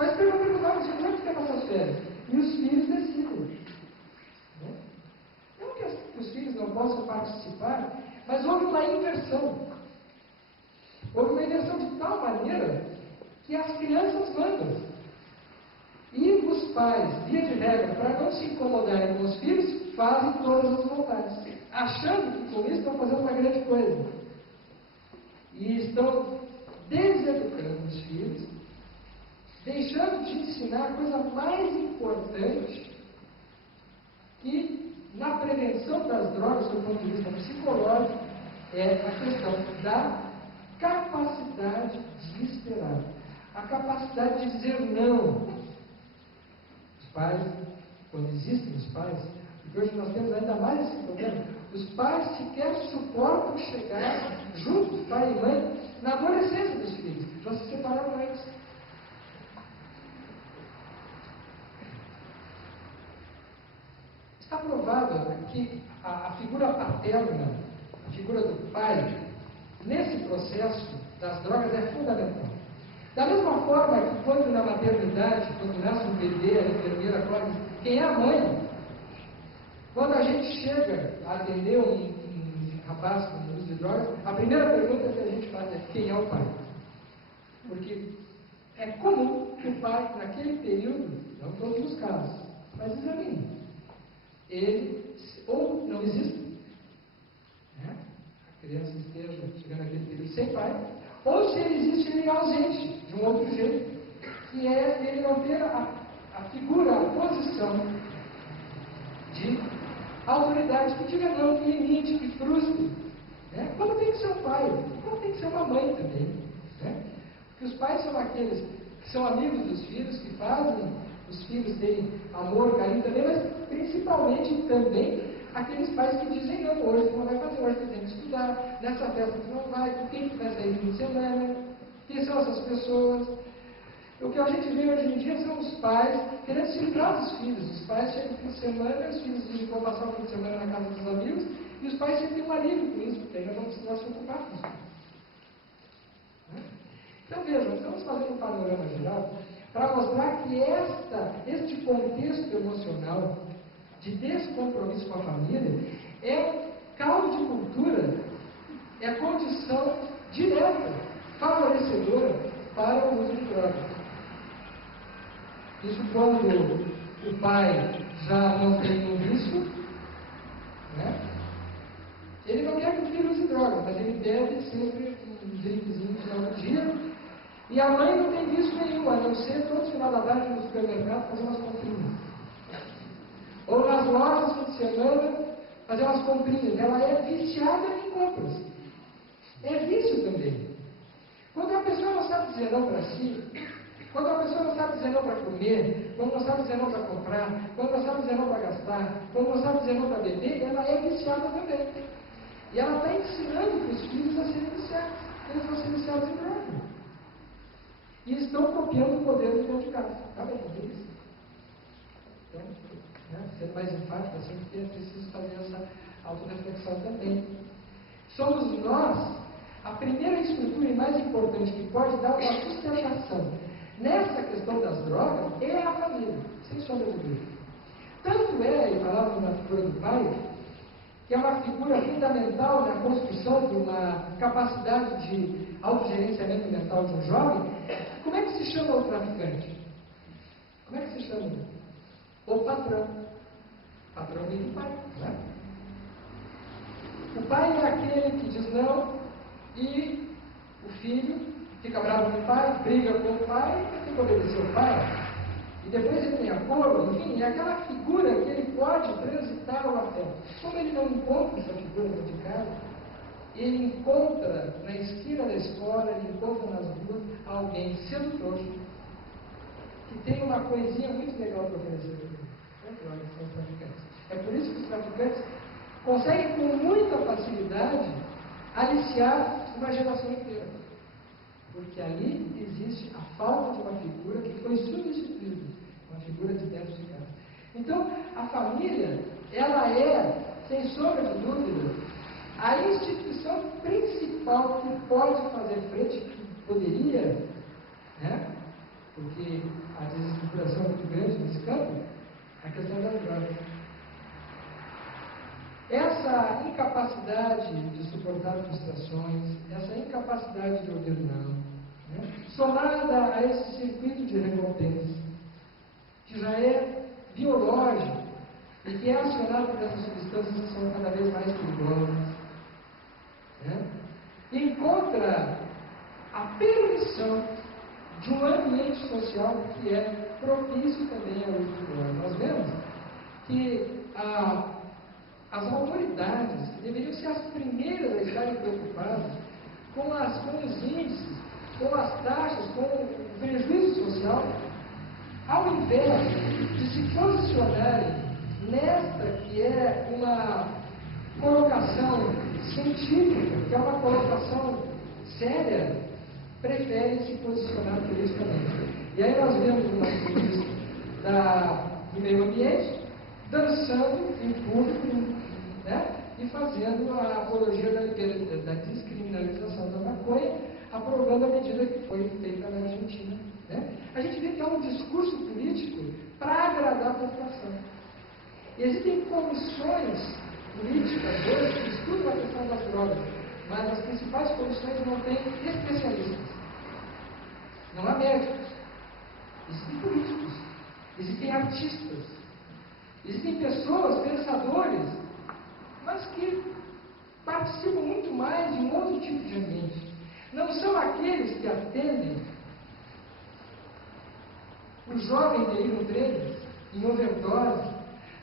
pais perguntavam assim, como é que quer passar as férias? E os filhos decidem. Né? Não que os filhos não possam participar, mas houve uma inversão. Houve uma inversão de tal maneira que as crianças mandam. E os pais, via de regra, para não se incomodarem com os filhos, fazem todas as vontades, achando que com isso estão fazendo uma grande coisa. E estão deseducando os filhos, deixando de ensinar a coisa mais importante, que na prevenção das drogas, do ponto de vista psicológico, é a questão da capacidade de esperar, a capacidade de dizer não. Os pais, quando existem os pais, porque hoje nós temos ainda mais esse problema, os pais sequer suportam chegar juntos, pai e mãe, na adolescência dos filhos. Já se separaram antes. Está provado que a figura paterna, a figura do pai, nesse processo das drogas é fundamental. Da mesma forma que quando na maternidade, quando nasce um bebê, a enfermeira acorda, quem é a mãe? Quando a gente chega a atender um rapaz com uso de drogas, a primeira pergunta que a gente faz é quem é o pai? Porque é comum que o pai, naquele período, não todos os casos, mas examine, ele ou não existe, né? A criança esteja chegando naquele período sem pai, ou se ele existe, ele é ausente, de um outro jeito, que é ele não ter a figura, a posição de autoridade que diga não, que limite, que frustre. Né? Como tem que ser um pai, como tem que ser uma mãe também. Né? Porque os pais são aqueles que são amigos dos filhos, que fazem os filhos terem amor, carinho também, mas principalmente também aqueles pais que dizem não, hoje tu não vai fazer, hoje tu tem que estudar, nessa festa tu não vai, com quem tu vai sair fim de semana, quem são essas pessoas? O que a gente vê hoje em dia são os pais querendo se livrar dos filhos. Os pais chegam no fim de semana, os filhos dizem que vão passar o fim de semana na casa dos amigos, e os pais sempre têm um alívio com isso, porque ainda vão precisar se ocupar com isso. Né? Então vejam, estamos fazendo um panorama geral para mostrar que este contexto emocional de descompromisso com a família é caldo de cultura, é condição direta, favorecedora para o uso de drogas. Isso quando o pai já não tem um vício, né? Ele não quer que o filho use drogas, mas ele bebe sempre um drinkzinho no final do dia. E a mãe não tem vício nenhum, a não ser todo final da tarde no supermercado fazer umas comprinhas. Ou nas lojas, fim de semana, fazer umas comprinhas. Ela é viciada em compras. É vício também. Quando a pessoa não sabe dizer não para si, quando a pessoa não sabe dizer não para comer, quando não sabe dizer não para comprar, quando não sabe dizer não para gastar, quando não sabe dizer não para beber, ela é viciada também. E ela está ensinando para os filhos a serem viciados. Eles vão ser viciados em droga. E estão copiando o poder do dono de casa. Tá bem, é isso. Então, sendo mais enfático, assim, porque é preciso fazer essa autorreflexão também. Somos nós a primeira estrutura e mais importante que pode dar uma sustentação nessa questão das drogas é a família, sem sombra de dúvida. Tanto é, e falávamos na figura do pai, que é uma figura fundamental na construção de uma capacidade de autogerenciamento mental de um jovem. Como é que se chama o traficante? Como é que se chama? O patrão. O patrão vem do pai, não é? O pai é aquele que diz não e o filho fica bravo com o pai, briga com o pai e tem que obedecer o pai. E depois ele tem acordo, enfim, é aquela figura que ele pode transitar ao afeto. Como ele não encontra essa figura dentro de casa, ele encontra na esquina da escola, ele encontra nas ruas alguém sedutor que tem uma coisinha muito legal para oferecer. São os traficantes. É por isso que os traficantes conseguem com muita facilidade aliciar uma geração inteira. Porque ali existe a falta de uma figura que foi substituída, uma figura de dentro de casa. Então, a família, ela é, sem sombra de dúvida, a instituição principal que pode fazer frente, que poderia, né, porque a desestruturação é muito grande nesse campo, a questão das drogas. Essa incapacidade de suportar frustrações, essa incapacidade de ouvir não, né? Somada a esse circuito de recompensa, que já é biológico e que é acionado por essas substâncias que são cada vez mais perigosas, né? Encontra a permissão de um ambiente social que é propício também ao uso de drogas. Nós vemos que as autoridades, que deveriam ser as primeiras a estarem preocupadas com os índices, com as taxas, com o prejuízo social, ao invés de se posicionarem nesta que é uma colocação científica, que é uma colocação séria, preferem se posicionar politicamente. E aí nós vemos uma ministra do meio ambiente dançando em público, né, e fazendo a apologia da descriminalização da maconha, aprovando a medida que foi feita na Argentina. Né? A gente vê que é um discurso político para agradar a população. Existem comissões políticas hoje que estudam a questão das drogas, mas as principais comissões não têm especialistas. Não há médicos. Existem políticos. Existem artistas. Existem pessoas, pensadores, mas que participam muito mais de um outro tipo de ambiente. Não são aqueles que atendem o jovem que ir no trem, em overdose.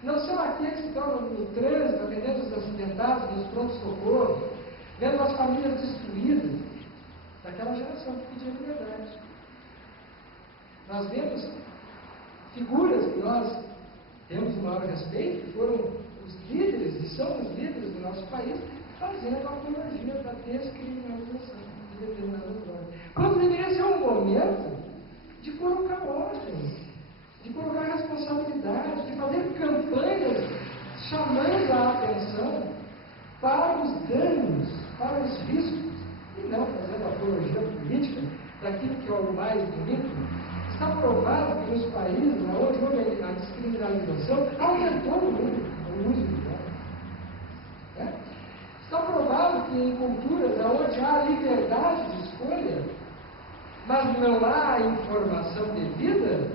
Não são aqueles que estão no trânsito, atendendo os acidentados, nos prontos-socorro, vendo as famílias destruídas, daquela geração que pedia liberdade. Nós vemos figuras que nós temos o maior respeito, que foram os líderes, e são os líderes do nosso país, fazendo a apologia da descriminalização de determinadas drogas. Quando deveria ser um momento de colocar ordem, de colocar responsabilidade, de fazer campanhas chamando a atenção para os danos, para os riscos, e não fazendo apologia política daquilo que é o mais bonito. Está provado que nos países onde houve a descriminalização, aumentou o uso de drogas. Né? Está provado que em culturas onde há liberdade de escolha, mas não há informação devida,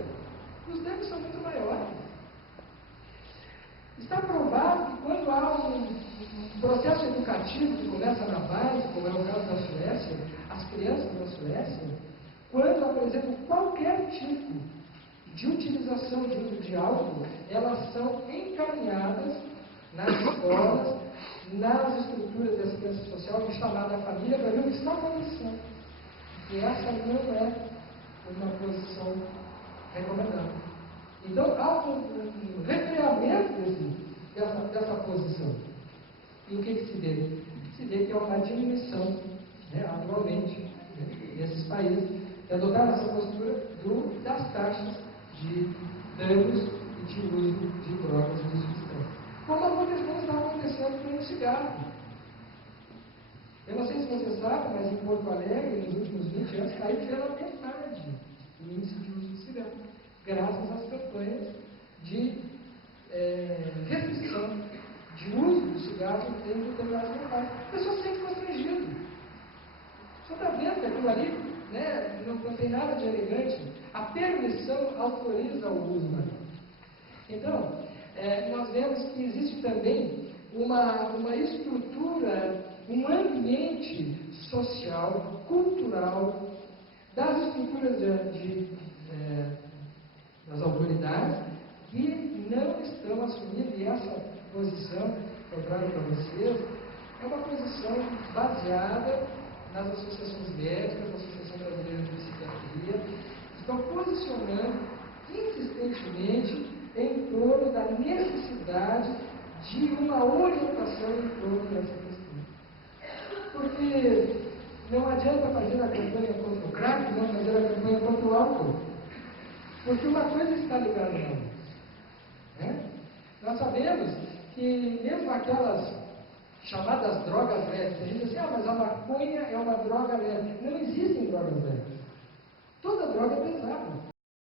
os danos são muito maiores. Está provado que quando há um processo educativo que começa na base, como é o caso da Suécia, as crianças na Suécia, quando apresentam qualquer tipo de utilização de uso de álcool, elas são encaminhadas nas escolas, nas estruturas de assistência social, chamada família, para ver o que está acontecendo. E essa não é uma posição recomendada. Então, há um refreamento dessa posição. E o que se vê? Se vê que é uma diminuição, né, atualmente, né, nesses países, de adotar essa postura das taxas de danos e de uso de drogas e de substâncias. Como está acontecendo com o cigarro. Eu não sei se você sabe, mas em Porto Alegre, nos últimos 20 anos, caiu pela metade o índice de uso de cigarro, graças às campanhas de restrição de uso do cigarro em determinados locais. A pessoa se sente constrangida. Você está vendo que aquilo ali, né, não tem nada de elegante. A permissão autoriza o uso ali. Então, nós vemos que existe também uma estrutura, um ambiente social, cultural, das estruturas das autoridades que não estão assumindo, e essa posição que eu trago para vocês é uma posição baseada nas associações médicas, na Associação Brasileira de Psiquiatria, que estão posicionando insistentemente em torno da necessidade de uma orientação em torno dessa questão. Porque não adianta fazer a campanha contra o crack, não fazer a campanha contra o álcool. Porque uma coisa está ligada à outra. Né? Nós sabemos que mesmo aquelas chamadas drogas leves, a gente diz assim, mas a maconha é uma droga leve. Não existem drogas leves. Toda droga é pesada.